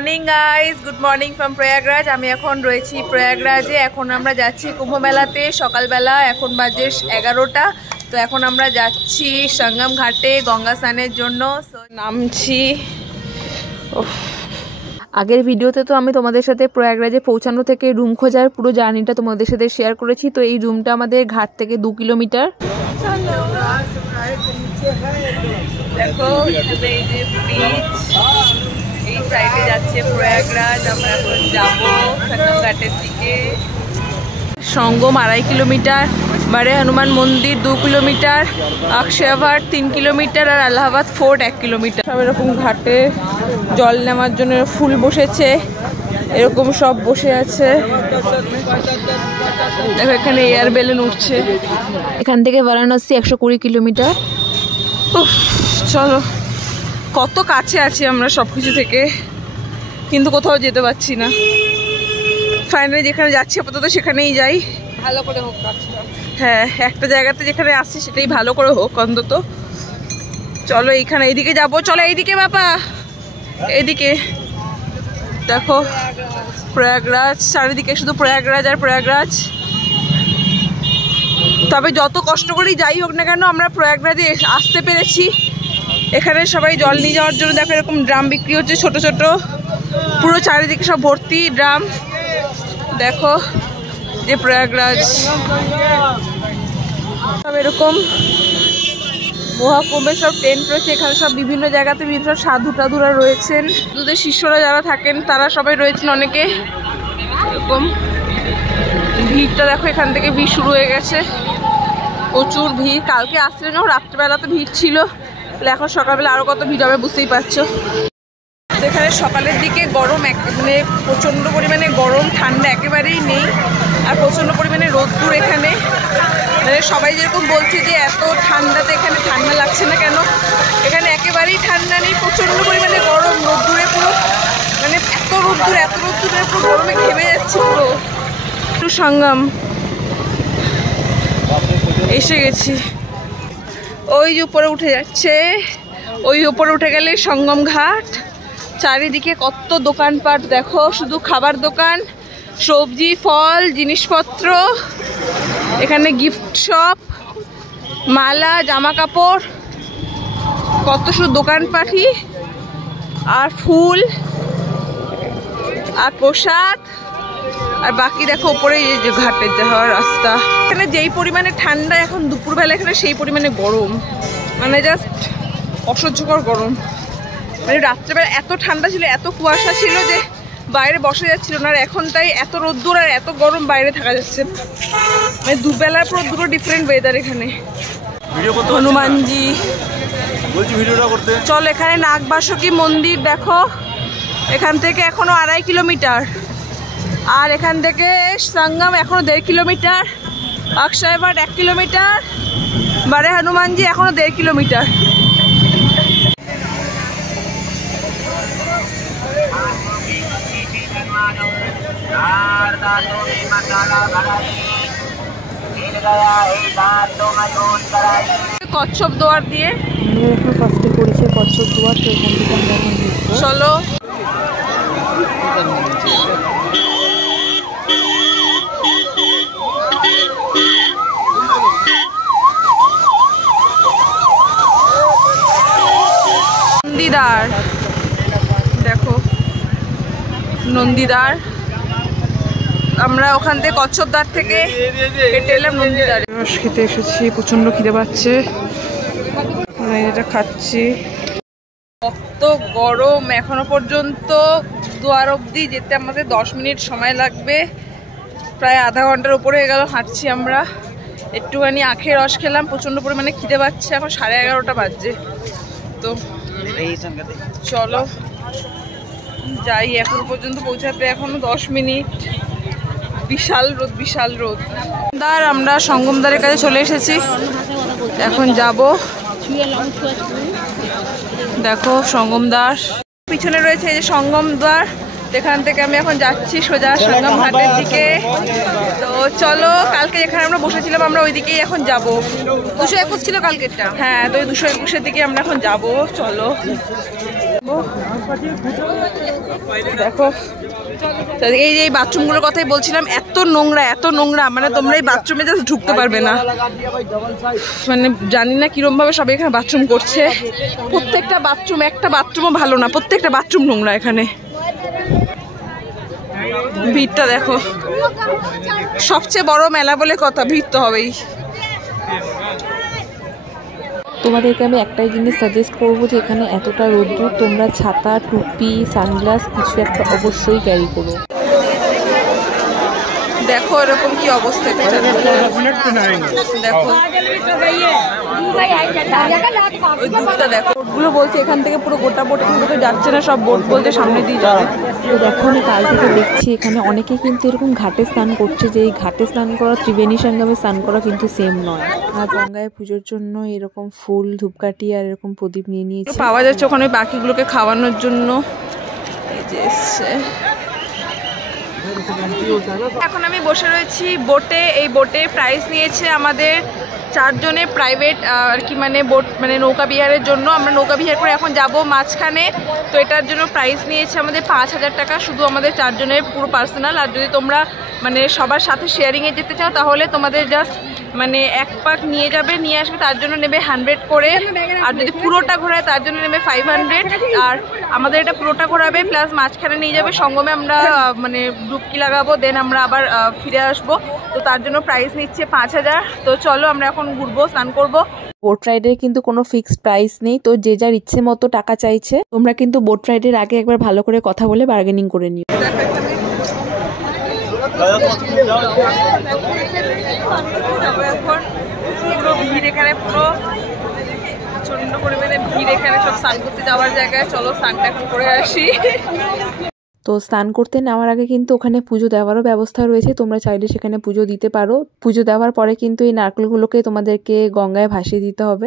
Morning guys, good morning from Prayagraj. আমি এখন রয়েছি প্রয়াগরাজে। এখন আমরা যাচ্ছি কুম্ভ মেলাতে সকালবেলা। এখন বাজে 11টা। তো এখন আমরা যাচ্ছি সঙ্গম ঘাটে গঙ্গা স্নানের জন্য। নামছি। আগের ভিডিওতে তো আমি তোমাদের সাথে প্রয়াগরাজে পৌঁছানো থেকে রুম খোঁজার পুরো জার্নিটা তোমাদের সাথে শেয়ার করেছি। তো এই রুমটা আমাদের ঘাট থেকে 2 কিলোমিটার। দেখো এই যে বিচ, এই সাইডে যাচ্ছে প্রয়াগরাজ। আমরা এখন যাবো সঙ্গম ঘাটের দিকে। সঙ্গম 2.5 কিলোমিটার, বারে হনুমান মন্দির 2 কিলোমিটার, অক্ষয়ভাট 3 কিলোমিটার আর আলাহাবাদ ফোর্ট 1 কিলোমিটার। সব এরকম ঘাটে জল নেওয়ার জন্য ফুল বসেছে, এরকম সব বসে আছে। দেখো এখানে এয়ার বেলুন উঠছে। এখান থেকে বারাণসী 120 কিলোমিটার। চলো, কত কাছে আছি আমরা সবকিছু থেকে, কিন্তু কোথাও যেতে পারছি না। ফাইনালি যেখানে যাচ্ছি আপাতত সেখানেই যাই, ভালো করে হোক কাজটা। হ্যাঁ, একটা জায়গাতে যেখানে আসছি সেটাই ভালো করে হোক অন্তত। চলো এইখানে, এইদিকে যাবো। চলো এইদিকে বাবা, এইদিকে দেখো প্রয়াগরাজ। চারিদিকে শুধু প্রয়াগরাজ আর প্রয়াগরাজ। তবে যত কষ্ট করেই যাই হোক না কেন, আমরা প্রয়াগরাজে আসতে পেরেছি। এখানে সবাই জল নিয়ে যাওয়ার জন্য দেখো এরকম ড্রাম বিক্রি হচ্ছে, ছোট ছোট, পুরো চারিদিকে সব ভর্তি ড্রাম। দেখো যে প্রয়াগরাজ সব এরকম মহাকুম্ভের সব টেন্ট রয়েছে। এখানে সব বিভিন্ন জায়গাতে বিভিন্ন সব সাধু টাধুরা রয়েছেন, সাধুদের শিষ্যরা যারা থাকেন তারা সবাই রয়েছেন অনেকে। এরকম ভিড়টা দেখো, এখান থেকে ভিড় শুরু হয়ে গেছে, প্রচুর ভিড়। কালকে আসছিলাম যখন রাত্রিবেলা তো ভিড় ছিল, এখন সকালবেলা আরো কত ভিড় হবে বুঝতেই পারছো। এখানে সকালের দিকে গরম, মানে প্রচণ্ড পরিমাণে গরম, ঠান্ডা একেবারেই নেই। আর প্রচণ্ড পরিমাণে রোদ্দুর এখানে। মানে সবাই যেরকম বলছে যে এত ঠান্ডাতে এখানে ঠান্ডা লাগছে না কেন, এখানে একেবারেই ঠান্ডা নেই, প্রচণ্ড পরিমাণে গরম। রোদ্দুরে পুরো, মানে এত রোদ্দুরে পুরো গরমে ঘেমে যাচ্ছে পুরো। একটু সঙ্গম এসে গেছি। ওই যে উপরে উঠে যাচ্ছে, ওই উপরে উঠে গেলে সঙ্গম ঘাট। চারিদিকে কত দোকানপাট দেখো, শুধু খাবার দোকান, সবজি, ফল, জিনিসপত্র। এখানে গিফট শপ, মালা, জামা কাপড়, কত শুধু দোকানপাটি আর ফুল আর প্রসাদ। আর বাকি দেখো উপরে যে ঘাটের যাওয়ার রাস্তা। এখানে যেই পরিমাণে ঠান্ডা এখন দুপুরবেলা, এখানে সেই পরিমাণে গরম, মানে জাস্ট অসহ্যকর গরম। মানে রাত্রেবেলা এত ঠান্ডা ছিল, এত কুয়াশা ছিল যে বাইরে বসা যাচ্ছিল না। আর এখন তাই এত রোদ্দুর আর এত গরম, বাইরে থাকা যাচ্ছে। মানে দুবেলার পুরো দুটো ডিফারেন্ট ওয়েদার এখানে। হনুমানজি বলছি ভিডিওটা করতে। চল, এখানে নাগবাসুকী মন্দির দেখো, এখান থেকে এখনো 2.5 কিলোমিটার। আর এখান থেকে সঙ্গম এখনো 1.5 কিলোমিটার, অক্ষয়ভাট 1 কিলোমিটার, বারে হনুমানজি এখনো 1.5 কিলোমিটার। কচ্ছপ দুয়ার দিয়ে এখন ফার্স্টে করেছে কচ্ছপ দুয়ার। তো এখান থেকে আমরা এখন চলো। নন্দীদার দেখো, নন্দীদার। আমরা ওখান থেকে কচ্ছপদার থেকে হেঁটে এলাম নন্দীদারে। রস খেতে এসেছি, প্রচন্ড খিদে পাচ্ছে, এটা খাচ্ছি। কত গরম! এখনো পর্যন্ত দুয়ার অবধি যেতে আমাদের 10 মিনিট সময় লাগবে। প্রায় আধা ঘন্টার উপরে হয়ে গেল হাঁটছি আমরা। একটুখানি আখের রস খেলাম, প্রচন্ড পরিমাণে খিদে পাচ্ছে। এখন 11:30 বাজছে। তো চলো যাই, এখন পর্যন্ত পৌঁছাতে এখনো 10 মিনিট। বিশাল রোদ, বিশাল রোদ। আমরা সঙ্গমদ্বারের কাছে চলে এসেছি, এখন যাব। দেখো সঙ্গমদ্বার পিছনে রয়েছে, এই যে সঙ্গমদ্বার। এখান থেকে আমি এখন যাচ্ছি সোজা সঙ্গম ঘাটের দিকে। তো চলো, কালকে যেখানে আমরা বসেছিলাম আমরা ওই দিকেই এখন যাব। 221 ছিল কালকেরটা। হ্যাঁ, তো 221-এর দিকে আমরা এখন যাব। চলো দেখো, এই যে বাথরুমগুলোর কথাই বলছিলাম, এত নোংরা, মানে তোমরা এই বাথরুমে জাস্ট ঢুকতে পারবে না। মানে জানি না কিরম ভাবে সবাই এখানে বাথরুম করছে। প্রত্যেকটা বাথরুম, একটা বাথরুমও ভালো না, প্রত্যেকটা বাথরুম নোংরা এখানে। ভিড়টা দেখো, সবচেয়ে বড় মেলা বলে কথা, ভিড় তো হবেই। তোমাদেরকে আমি একটাই জিনিস সাজেস্ট করবো যে এখানে এতটা রোদ্দুর, তোমরা ছাতা, টুপি, সানগ্লাস কিছু একটা অবশ্যই ক্যারি করো। দেখো এরকম কি অবস্থা, দেখো ওই দুধটা দেখো। বোটগুলো বলছে এখান থেকে পুরো গোটা বোট এখান থেকে যাচ্ছে না, সব বোট বলতে সামনে দিয়ে যাবে। তো দেখো আমি কাল থেকে দেখছি এখানে অনেকেই কিন্তু এরকম ঘাটে স্নান করছে, যে এই ঘাটে স্নান করা ত্রিবেণী সঙ্গমে স্নান করা কিন্তু সেম নয়। আর গঙ্গায় পুজোর জন্য এরকম ফুল, ধূপকাঠি আর এরকম প্রদীপ নিয়ে নিয়েছি। পাওয়া যাচ্ছে ওখানে পাখিগুলোকে খাওয়ানোর জন্য। এই যে এখন আমি বসে রয়েছি বোটে। এই বোটে প্রাইস নিয়েছে আমাদের 4 জনের প্রাইভেট আর কি, মানে বোট, মানে নৌকা বিহারের জন্য। আমরা নৌকা বিহার করে এখন যাব মাঝখানে। তো এটার জন্য প্রাইস নিয়েছে আমাদের 5000 টাকা, শুধু আমাদের 4 জনের পুরো পার্সোনাল। আর যদি তোমরা মানে সবার সাথে শেয়ারিংয়ে যেতে চাও তাহলে তোমাদের জাস্ট মানে এক পাক নিয়ে আসবে, তার জন্য নেবে 100 করে। আর যদি পুরোটা ঘোরায় তার জন্য নেবে 500। আর আমাদের এটা পুরোটা ঘোরাবে, প্লাস মাঝখানে নিয়ে যাবে সঙ্গমে। আমরা মানে ডুবকি লাগাবো, দেন আমরা আবার ফিরে আসবো। তো তার জন্য প্রাইস নিচ্ছে 5000। তো চলো আমরা এখন ঘুরবো, স্নান করবো। বোট রাইডের কিন্তু কোনো ফিক্সড প্রাইস নেই, তো যে যার ইচ্ছে মতো টাকা চাইছে। তোমরা কিন্তু বোট রাইডের আগে একবার ভালো করে কথা বলে বার্গেনিং করে নিও। পুরো ভিড় এখানে, পুরো প্রচন্ড পরিমাণে ভিড় এখানে, সব স্নান করতে যাওয়ার জায়গায়। চলো স্নানটা এখন করে আসি। তো স্নান করতে নেওয়ার আগে কিন্তু ওখানে পুজো দেওয়ারও ব্যবস্থা রয়েছে, তোমরা চাইলে সেখানে পুজো দিতে পারো। পুজো দেওয়ার পরে কিন্তু এই নারকেলগুলোকে তোমাদেরকে গঙ্গায় ভাসিয়ে দিতে হবে।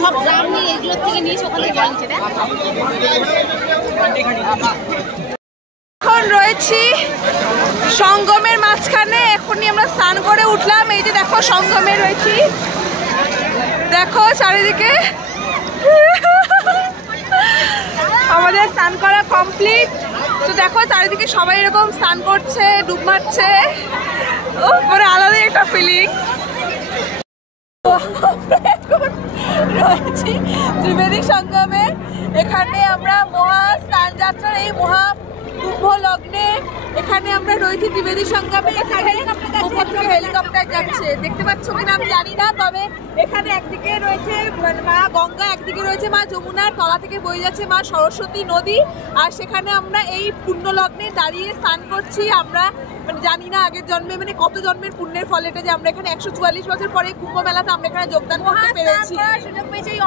সব জাম নিয়ে এগুলোর থেকে নিয়ে সকালে জল নিচে দেখ। এখন রয়েছি সঙ্গমের মাঝখানে, এখনই আমরা স্নান করে উঠলাম। এই যে দেখো সঙ্গমে রয়েছি, দেখো চারিদিকে আমাদের স্নান করা কমপ্লিট। তো দেখো চারিদিকে সবাই এরকম স্নান করছে, ডুব মারছে, পরে আলাদাই একটা ফিলিং। রয়েছি ত্রিবেণী সঙ্গমে, এখানে আমরা মহা স্নান যাত্রার এই মহা কুম্ভ লগ্নে এখানে আমরা রয়েছি ত্রিবেণী সঙ্গমে। এখানে উপর থেকে হেলিকপ্টার যাচ্ছে, দেখতে পাচ্ছ কিনা আমি জানি না, তবে এখানে একদিকে রয়েছে মা গঙ্গা, একদিকে রয়েছে মা যমুনার, তলা থেকে বয়ে যাচ্ছে মা সরস্বতী নদী। আর সেখানে আমরা এই পুণ্য লগ্নে দাঁড়িয়ে স্নান করছি। আমরা মানে জানি না আগের জন্মে মানে কত জন্মের পুণ্যের ফল এটা যে আমরা এখানে 144 বছর পরে কুম্ভ মেলাতে আমরা এখানে যোগদান করতে পেরেছি।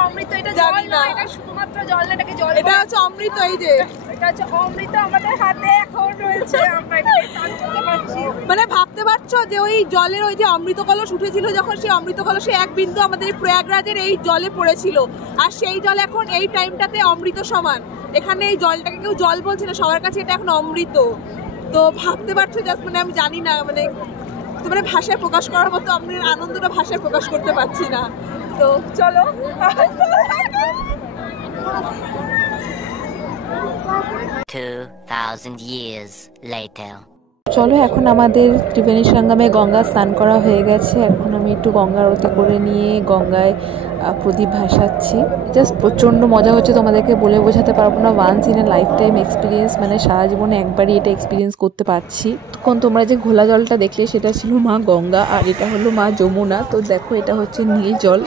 অমৃত, এটা জল না, এটা শুধুমাত্র জল না, এটাকে জল, এটা হচ্ছে অমৃত। এই যে এটা হচ্ছে অমৃত আমাদের হাতে এখন রয়েছে, আমরা এটা স্নান করতে পারছি। মানে ভাবতে পারছো যে ওই জলের ওই যে অমৃত কলস উঠেছিল, যখন সেই অমৃত কলসে এক বিন্দু আমাদের প্রয়াগরাজের এই জলে পড়েছিল, আর সেই জল এখন এই টাইমটাতে অমৃত সমান। এখানে এই জলটাকে কেউ জল বলছে না, সবার কাছে এটা এখন অমৃত। তো ভাবতে পারছো জাস্ট, মানে আমি জানি না মানে মানে ভাষায় প্রকাশ করার মতো আমি আনন্দটা ভাষায় প্রকাশ করতে পারছি না। তো চলো 2000 years later. চলো এখন আমাদের ত্রিবেণী সঙ্গমে গঙ্গা স্নান করা হয়ে গেছে। এখন আমি একটু গঙ্গা আরতি করে নিয়ে গঙ্গায় প্রদীপ ভাসাচ্ছি। জাস্ট প্রচণ্ড মজা হচ্ছে, তোমাদেরকে বলে বোঝাতে পারবো না। Once in a lifetime experience, মানে সারা জীবনে একবারই এটা এক্সপিরিয়েন্স করতে পারছি। তখন তোমরা যে ঘোলা জলটা দেখলে সেটা ছিল মা গঙ্গা, আর এটা হলো মা যমুনা। তো দেখো এটা হচ্ছে নীল জল,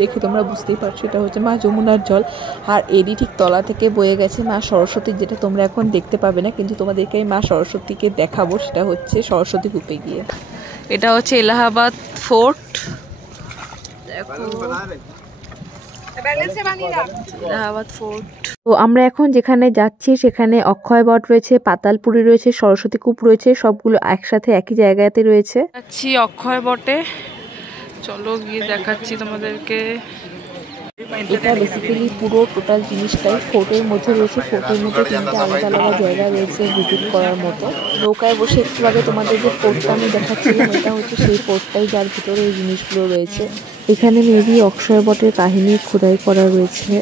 দেখে তোমরা বুঝতেই পারছো এটা হচ্ছে মা যমুনার জল। আর এরই ঠিক তলা থেকে বয়ে গেছে মা সরস্বতীর, যেটা তোমরা এখন দেখতে পাবে না, কিন্তু তোমাদেরকে মা সরস্বতীকে দেখাবো। সেটা হচ্ছে সরস্বতী কূপে গিয়ে। এটা হচ্ছে এলাহাবাদ ফোর্ট। দেখো এলাহাবাদ ফোর্ট। তো আমরা এখন যেখানে যাচ্ছি সেখানে অক্ষয় বট রয়েছে, পাতালপুরি রয়েছে, সরস্বতী কূপ রয়েছে, সবগুলো একসাথে একই জায়গাতে রয়েছে। যাচ্ছি অক্ষয় বটে, চলো গিয়ে দেখাচ্ছি তোমাদেরকে। এটা বেসিক্যালি পুরো টোটাল জিনিসটাই ফোর্টের মধ্যে রয়েছে। ফোর্টের মধ্যে 3টে আলাদা আলাদা জায়গা রয়েছে ভিজিট করার মতো। নৌকায় বসে একটু আগে তোমাদের যে ফোর্টটা আমি দেখাচ্ছিলাম, এটা হচ্ছে সেই ফোর্টটাই যার ভিতরে এই জিনিসগুলো রয়েছে। এখানে মেবি অক্ষয় বটের কাহিনী খোদাই করা রয়েছে।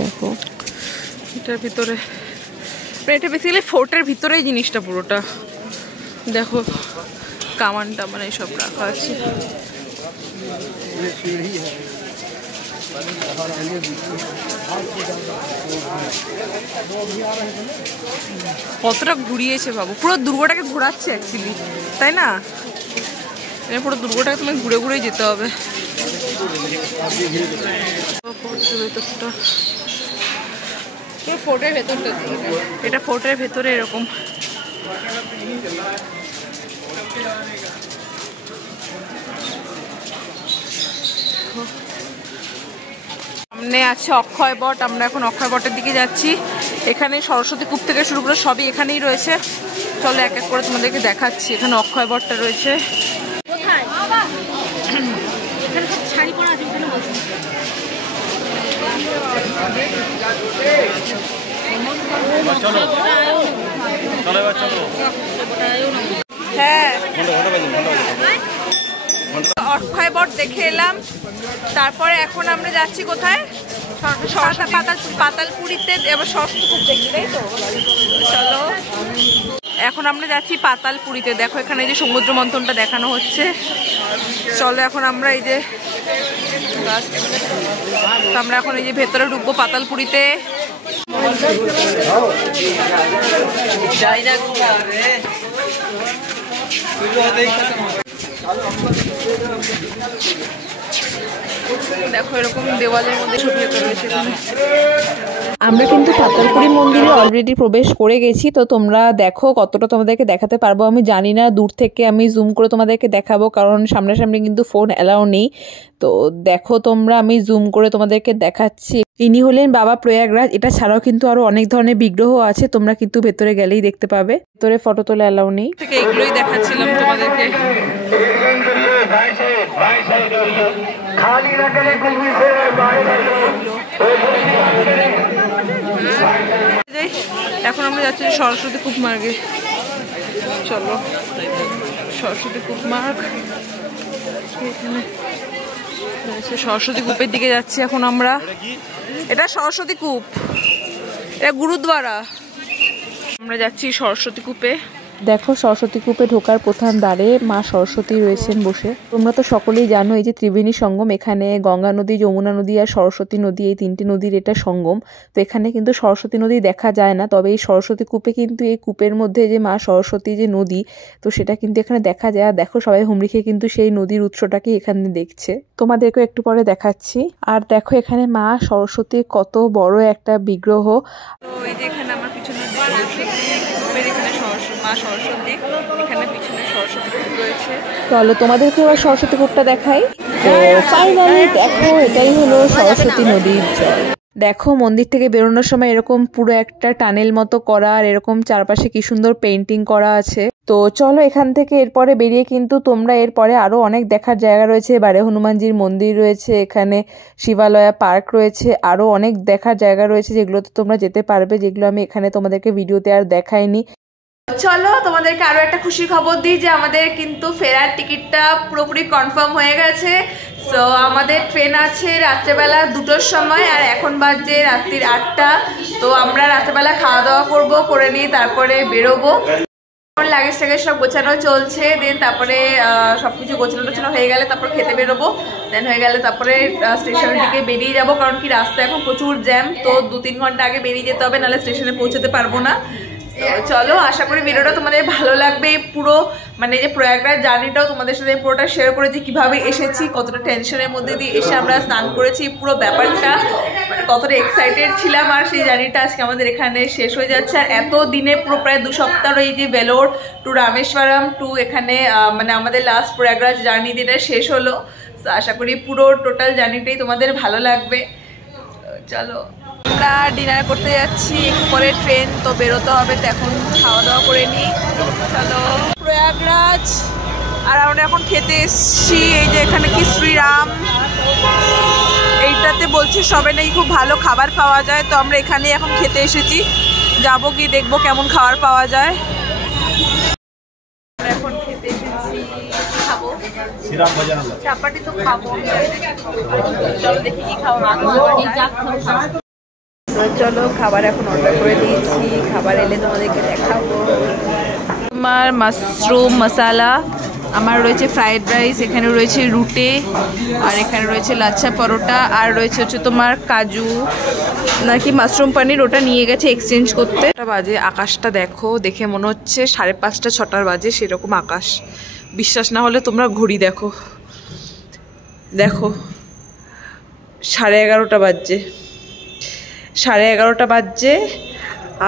দেখো এটার ভিতরে, এটা বেসিক্যালি ফোর্টের ভিতরেই জিনিসটা পুরোটা। দেখো কামান টামান এইসব রাখা আছে। কতটা ঘুরিয়েছে ভাবো, পুরো দুর্গটাকে ঘোরাচ্ছে অ্যাকচুয়ালি, তাই না? পুরো দুর্গটাকে তোমায় ঘুরে ঘুরেই যেতে হবে। ফোর্টের ভেতরটা, এটা ফোর্টের ভেতরে এরকম। সামনে আছে অক্ষয় বট, আমরা এখন অক্ষয় বটের দিকে যাচ্ছি। এখানে সরস্বতী কূপ থেকে শুরু করে সবই এখানেই রয়েছে। চলো এক এক করে তোমাদেরকে দেখাচ্ছি। এখানে অক্ষয় বটটা রয়েছে। হ্যাঁ, অক্ষয় বট দেখে এলাম। তারপরে এখন আমরা যাচ্ছি কোথায়? পাতালপুরিতে, এবার সরস্বতী কূপ দেখি, তাই তো? চলো এখন আমরা যাচ্ছি পাতালপুরিতে। দেখো এখানে এই যে সমুদ্র মন্থনটা দেখানো হচ্ছে। চলো এখন আমরা এই যে আমরা এখন এই যে ভেতরে ঢুকবো পাতালপুরিতে। দেখো এরকম দেওয়ালের মধ্যে ছবি আঁকা রয়েছে। আমরা কিন্তু পাতালপুরি মন্দিরে অলরেডি প্রবেশ করে গেছি। তো তোমরা দেখো কতটা তোমাদেরকে দেখাতে পারবো আমি জানি না। দূর থেকে আমি জুম করে তোমাদেরকে দেখাবো, কারণ সামনাসামনি কিন্তু ফোন অ্যালাউ নেই। তো দেখো তোমরা, আমি জুম করে তোমাদেরকে দেখাচ্ছি। ইনি হলেন বাবা প্রয়াগরাজ। এটা ছাড়াও কিন্তু আরো অনেক ধরনের বিগ্রহ আছে, তোমরা কিন্তু ভেতরে গেলেই দেখতে পাবে। ভেতরে ফটো তোলা অ্যালাউ নেই। এগুলোই দেখাচ্ছিলাম তোমাদেরকে। এখন আমরা যাচ্ছি সরস্বতী কূপ মার্গে। চলো সরস্বতী কূপ মার্গ, এখানে সরস্বতী কূপের দিকে যাচ্ছি এখন আমরা। এটা সরস্বতী কূপ, এটা গুরুদ্বারা। আমরা যাচ্ছি সরস্বতী কূপে। দেখো সরস্বতী কূপে ঢোকার প্রধান দ্বারে মা সরস্বতী রয়েছেন বসে। তোমরা তো সকলেই জানো এই যে ত্রিবেণী সঙ্গম, এখানে গঙ্গা নদী, যমুনা নদী আর সরস্বতী নদী, এই 3টি নদীর এটা সঙ্গম। তো এখানে কিন্তু সরস্বতী নদী দেখা যায় না, তবে এই সরস্বতী কূপে কিন্তু এই কূপের মধ্যে যে মা সরস্বতী যে নদী, তো সেটা কিন্তু এখানে দেখা যায়। আর দেখো সবাই হুমড়ি খেয়ে কিন্তু সেই নদীর উৎসটাকে এখানে দেখছে। তোমাদেরকেও একটু পরে দেখাচ্ছি। আর দেখো এখানে মা সরস্বতীর কত বড় একটা বিগ্রহ। তো এই যে এখানে আমার পিছনে এখানে মা সরস্বতী, এখানে পিছনে সরস্বতী কূপ রয়েছে। চলো তোমাদেরকে এবার সরস্বতী কূপটা দেখাই। তো ফাইনালি দেখো এটাই হলো সরস্বতী নদীর জল। দেখো মন্দির থেকে বেরোনোর সময় এরকম পুরো একটা টানেল মতো করা, আর এরকম চারপাশে কি সুন্দর পেন্টিং করা আছে। তো চলো এখান থেকে এরপরে বেরিয়ে কিন্তু তোমরা এরপরে আরো অনেক দেখার জায়গা রয়েছে। বারে হনুমানজির মন্দির রয়েছে, এখানে শিবালয়া পার্ক রয়েছে, আরো অনেক দেখার জায়গা রয়েছে যেগুলোতে তোমরা যেতে পারবে, যেগুলো আমি এখানে তোমাদেরকে ভিডিওতে আর দেখাইনি। চলো তোমাদেরকে আরো একটা খুশির খবর দিই যে আমাদের কিন্তু ফেরার টিকিটটা পুরোপুরি কনফার্ম হয়ে গেছে। সো আমাদের ট্রেন আছে রাত্রেবেলা 2টোর সময়, আর এখন বাজে রাত্রির 8টা। তো আমরা রাত্রেবেলা খাওয়া দাওয়া করবো, করে নিয়ে তারপরে বেরোবো। লাগেজ টাগেজ সব গোছানো চলছে, দেন তারপরে সবকিছু গোছানো হয়ে গেলে তারপর খেতে বেরোবো। দেন হয়ে গেলে তারপরে স্টেশনের দিকে বেরিয়ে যাবো, কারণ কি রাস্তা এখন প্রচুর জ্যাম। তো 2-3 ঘন্টা আগে বেরিয়ে যেতে হবে, নাহলে স্টেশনে পৌঁছাতে পারবো না। চলো আশা করি ভিডিওটা তোমাদের ভালো লাগবে। পুরো মানে যে প্রয়াগরাজ জার্নিটাও তোমাদের সাথে পুরোটা শেয়ার করেছি, কিভাবে এসেছি, কতটা টেনশনের মধ্যে দিয়ে এসে আমরা স্নান করেছি, পুরো ব্যাপারটা মানে কতটা এক্সাইটেড ছিলাম। আর সেই জার্নিটা আজকে আমাদের এখানে শেষ হয়ে যাচ্ছে। আর এত দিনে পুরো প্রায় 2 সপ্তাহ এই যে ভেলোর টু রামেশ্বরম টু এখানে মানে আমাদের লাস্ট প্রয়াগরাজ জার্নি দিনে শেষ হলো। তো আশা করি পুরো টোটাল জার্নিটাই তোমাদের ভালো লাগবে। চলো আমরা ডিনার করতে যাচ্ছি, একটু পরে ট্রেন তো বেরোতে হবে, তো এখন খাওয়া দাওয়া করে নিই। চলো প্রয়াগরাজ, আর আমরা এখন খেতে এসছি এই যে এখানে কি শ্রীরাম, এইটাতে বলছে সবে নাকি খুব ভালো খাবার পাওয়া যায়, তো আমরা এখানে এখন খেতে এসেছি, যাবো কি দেখবো কেমন খাবার পাওয়া যায়। এখন খেতে এসেছি, খাবো চাপাটি তো খাবো, চলো দেখি কি খাওয়া। চলো খাবার এখন অর্ডার করে দিয়েছি, খাবার এলে তোমাদেরকে দেখাবো। তোমার মাশরুম মশালা, আমার রয়েছে ফ্রাইড রাইস, এখানে রয়েছে রুটে, আর এখানে রয়েছে লাচ্ছা পরোটা, আর রয়েছে হচ্ছে তোমার কাজু নাকি মাশরুম পনির, ওটা নিয়ে গেছে এক্সচেঞ্জ করতে। বাজে আকাশটা দেখো, দেখে মনে হচ্ছে 5:30 6টার বাজে সেরকম আকাশ। বিশ্বাস না হলে তোমরা ঘড়ি দেখো, দেখো 11:30 বাজছে, 11:30 বাজছে,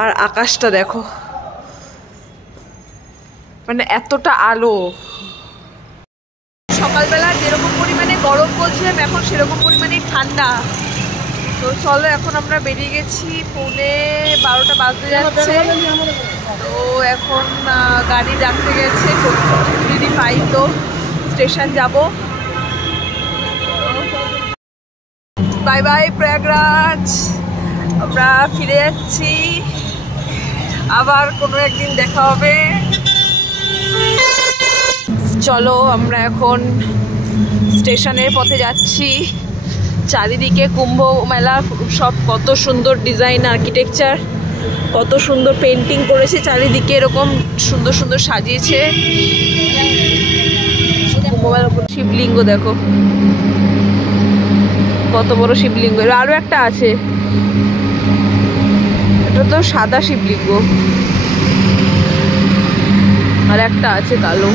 আর আকাশটা দেখো, মানে এতটা আলো। সকালবেলা যেরকম পরিমাণে গরম বলছিলাম, এখন সেরকম পরিমাণে ঠান্ডা। তো চলো এখন আমরা বেরিয়ে গেছি, 11:15 বাজতে যাচ্ছে, তো এখন গাড়ি ডাকতে গেছে, যদি পাই তো স্টেশন যাব। বাই বাই প্রয়াগরাজ, আমরা ফিরে যাচ্ছি, আবার কোনো একদিন দেখা হবে। চলো আমরা এখন স্টেশনের পথে যাচ্ছি, চারিদিকে কুম্ভ মেলা, সব কত সুন্দর ডিজাইন আর্কিটেকচার, কত সুন্দর পেন্টিং করেছে চারিদিকে, এরকম সুন্দর সুন্দর সাজিয়েছে। কুম্ভ মেলা, শিবলিঙ্গ দেখো কত বড় শিবলিঙ্গ, আরো একটা আছে, এটা তো সাদা শিবলিঙ্গ, আর একটা আছে কালো।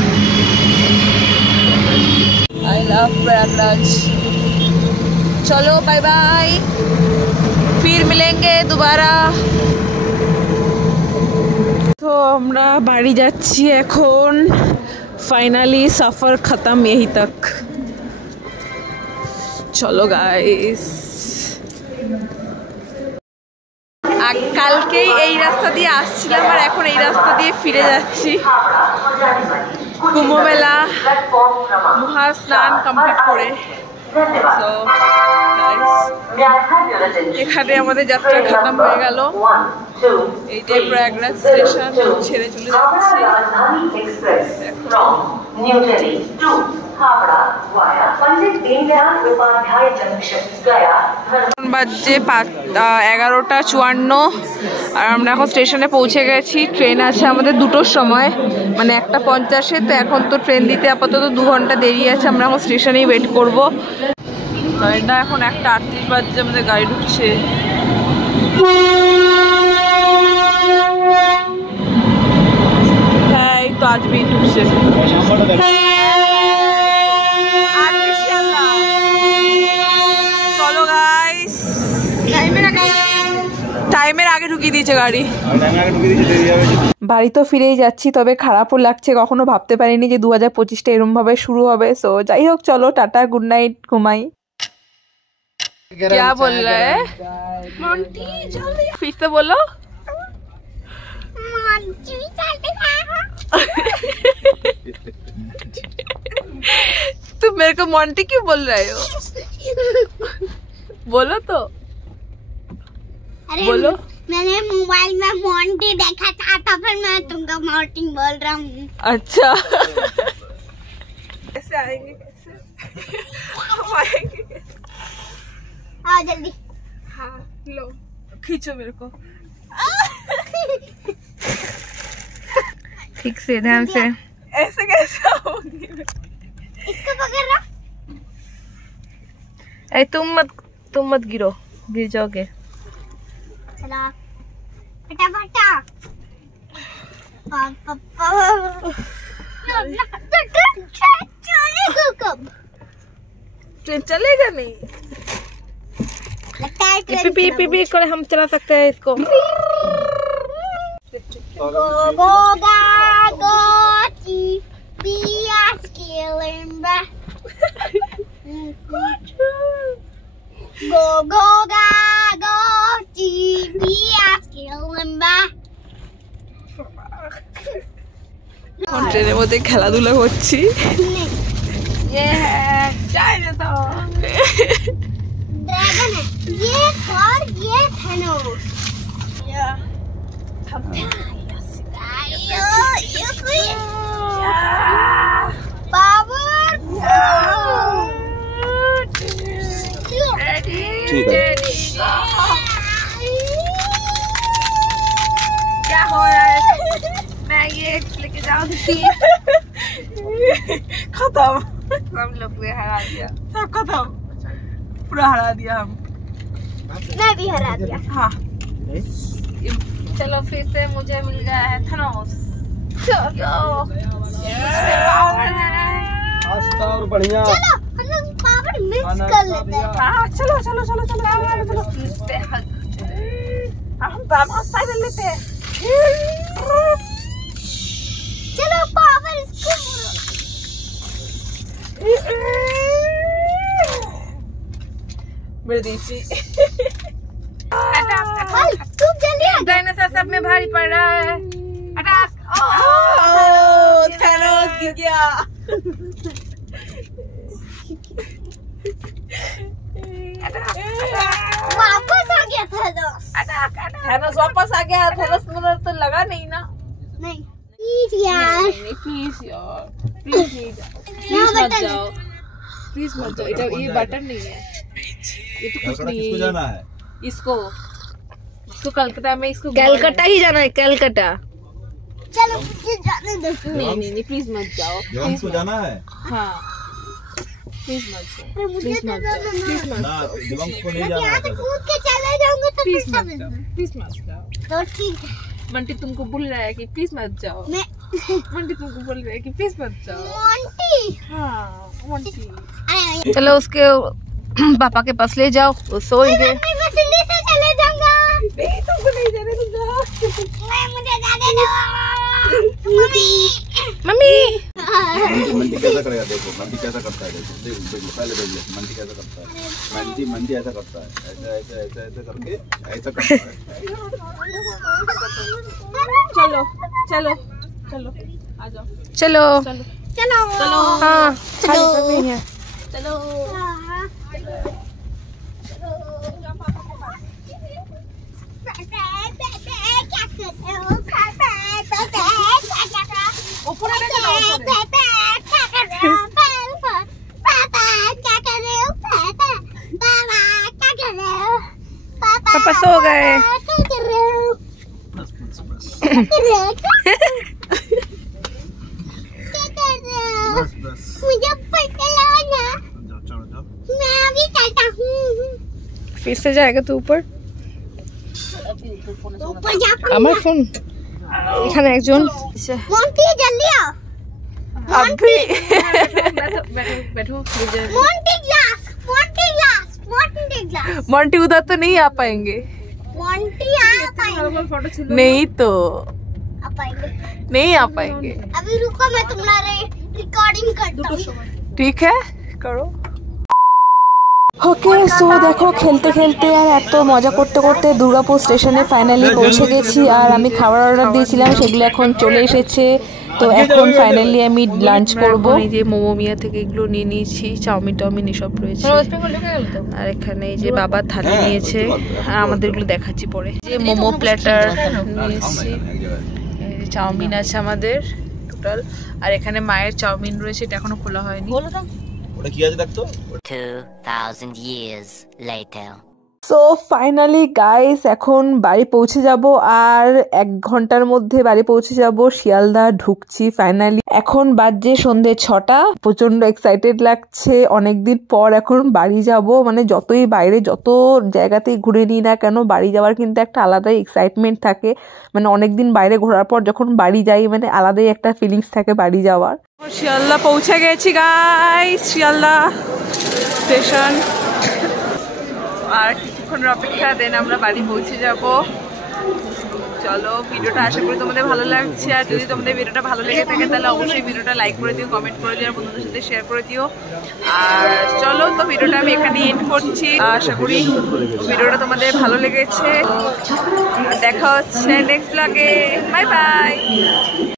I love Prayagraj. चलो बाय बाय, फिर मिलेंगे दोबारा। तो আমরা বাড়ি যাচ্ছি এখন, ফাইনালি সফর খতম यही तक। চলো গাইস, কালকেই এই রাস্তা দিয়ে আসছিলাম, আর এখন এই রাস্তা দিয়ে ফিরে যাচ্ছি। কুম্ভ মেলা মহা স্নান কমপ্লিট করে, সো এখানে আমাদের যাত্রা খতম হয়ে গেল। এই যে প্রয়াগরাজ স্টেশন ছেড়ে চলে যাচ্ছি। বাজে 11:54, আর আমরা এখন স্টেশনে পৌঁছে গেছি। ট্রেন আছে আমাদের 2টোর সময়, মানে 1:50, তো এখন তো ট্রেন দিতে আপাতত 2 ঘন্টা দেরি আছে, আমরা এখন স্টেশনেই ওয়েট করবো। এটা এখন 1:38 বাজছে, আমাদের গাড়ি ঢুকছে। হ্যাঁ এই তো আজকেই ঢুকছে। চলো গাইস, টাইমের আগে ঢুকিয়ে দিয়েছে গাড়ি। বাড়ি তো ফিরেই যাচ্ছি, তবে খারাপও লাগছে, কখনো ভাবতে পারিনি যে 2025টা এরম ভাবে শুরু হবে। সো যাই হোক, চলো টাটা, গুড নাইট, ঘুমাই। क्या बोल रहा है मोंटी, जल्दी फिर से बोलो। मोंटी तुम मेरे को मोंटी क्यों बोल रहे हो? बोलो तो, अरे बोलो। मैंने मोबाइल में मोंटी देखा था, तो फिर मैं तुमको मोंटी बोल रहा हूँ। अच्छा कैसे आएंगे, कैसे हम आएंगे? आओ जल्दी। हाँ लो, खींचो मेरे को ठीक से, ध्यान से। ऐसे कैसे आओगी? इसको पकड़ रहा। ऐ तुम मत गिरो, गिर जाओगे। चलो फटाफट। ट्रेन चलेगा नहीं, पी पी पी करे हम चला सकते हैं इसको। Go go ga go GPS kilimba. ট্রেনের মধ্যে খেলাধুলা করছি। ड्रैगन है ये और ये थैनोस। पावर ठीक है। क्या हो रहा है? मैं ये लेके जाऊंगी। खत्म, हम लोग ने हरा दिया, सब खत्म, पूरा हरा दिया हम। मैं भी हरा दिया। हाँ चलो फिर से मुझे मिल गया है थैनोस। और बढ़िया। चलो हम लोग पावर मिक्स कर लेते हैं। हाँ चलो चलो चलो चलो चलो चलो हम थैनोस फाइनल लेते हैं। चलो पावर इसको मेरे दीदी तू जल्दी आ। डायनासोर सब में भारी पड़ रहा है। अटैक! थैनोस गिर गया। वापस आ गया थैनोस। थैनोस वापस आ गया। थैनोस मुझे तो लगा नहीं ना। नहीं प्लीज यार, प्लीज यार, प्लीज नहीं जाओ, प्लीज मत जाओ, प्लीज मत जाओ। ये बटन नहीं है, ये तो कुछ नहीं है। जाना है इसको कलकत्ता में, इसको कलकत्ता ही जाना है, कलकत्ता। चलो मुझे जाने दो। नहीं प्लीज मत जाओ, प्लीज को जाना है हाँ प्लीज मत जाओ, मुझे प्लीज तो मत जाओ, प्लीज मत ना, जाओ, दिवंग को नहीं मैं जाना यहाँ से है। कूद के चले जाऊंगा तो फिर प्लीज सब मत जाओ, प्लीज मत जाओ। तो ठीक है। बंटी तुमको बोल रहा है कि प्लीज मत जाओ। मैं बंटी तुमको बोल रहा है कि प्लीज मत जाओ। मोंटी। हाँ बंटी। अरे चलो उसके पापा के पास ले जाओ, वो सोएंगे। मैं दिल्ली से चले जाऊंगा। नहीं तुमको नहीं जाने दूंगा। मैं मुझे जाने दो मम्मी। मम्मी मंटी कैसा करेगा देखो, मंटी कैसा करता है देखो, देख पहले देख ले मंटी कैसा करता है। मंटी ऐसा करता है, ऐसा ऐसा ऐसा ऐसा करके ऐसा करता है। चलो चलो चलो आ जाओ। चलो चलो चलो चलो हाँ चलो चलो। पापा सो गए। मुझे पकड़ना, मैं अभी चलता हूँ। फिर से जाएगा तू ऊपर। ऊपर जा। আমার ফোন এখানে একজন मोंटी जल्दी आओ। अभी बैठो बैठो Monty glass, Monty glass, Monty glass. Monty उधर तो नहीं आ पाएंगे। मोंटी आ पाएंगे, फोटो नहीं तो आ पाएंगे। नहीं आ पाएंगे। अभी रुको, मैं तुम्हारे रिकॉर्डिंग करता हूँ। ठीक है करो। ওকে সো দেখো খেলতে খেলতে আর এত মজা করতে করতে দুর্গাপুর স্টেশনে ফাইনালি পৌঁছে গেছি। আর আমি খাবার অর্ডার দিয়েছিলাম, সেগুলো এখন চলে এসেছে। তো এখন ফাইনালি আমি লাঞ্চ করব। এই যে মোমো মিয়া থেকে এগুলো নিয়ে নিয়েছি, চাউমিন টাউমিন এসব রয়েছে। আর এখানে এই যে বাবা থালি নিয়েছে, আর আমাদেরগুলো দেখাচ্ছি পরে। যে মোমো প্ল্যাটার নিয়েছি, এই যে চাউমিন আছে আমাদের টোটাল। আর এখানে মায়ের চাউমিন রয়েছে, এটা এখনো খোলা হয়নি। ওটা কি আছে দেখতো। 2000 years later. So finally guys এখন বাড়ি পৌঁছে যাব, আর 1 ঘন্টার মধ্যে বাড়ি পৌঁছে যাব। শিয়ালদা ঢুকছি ফাইনালি। এখন বাজে সন্ধ্যে 6টা। প্রচন্ড এক্সাইটেড লাগছে, অনেকদিন পর এখন বাড়ি যাব। মানে যতই বাইরে যত জায়গাতেই ঘুরে নিই না কেন, বাড়ি যাওয়ার কিন্তু একটা আলাদাই এক্সাইটমেন্ট থাকে। মানে অনেকদিন বাইরে ঘোরার পর যখন বাড়ি যাই, মানে আলাদাই একটা ফিলিংস থাকে বাড়ি যাওয়ার। শিয়ালদা পৌঁছে গেছি গাইস, শিয়ালদা স্টেশন। আর কিছুক্ষণের অপেক্ষা, দেন আমরা বাড়ি পৌঁছে যাব। চলো ভিডিওটা আশা করি তোমাদের ভালো লাগছে, আর যদি তোমাদের ভিডিওটা ভালো লেগে থাকে তাহলে অবশ্যই ভিডিওটা লাইক করে দিও, কমেন্ট করে দিও, আর বন্ধুদের সাথে শেয়ার করে দিও। আর চলো তো ভিডিওটা আমি এখানে এন্ড করছি। আশা করি ভিডিওটা তোমাদের ভালো লেগেছে। দেখা হচ্ছে নেক্সট ব্লগে। Bye bye.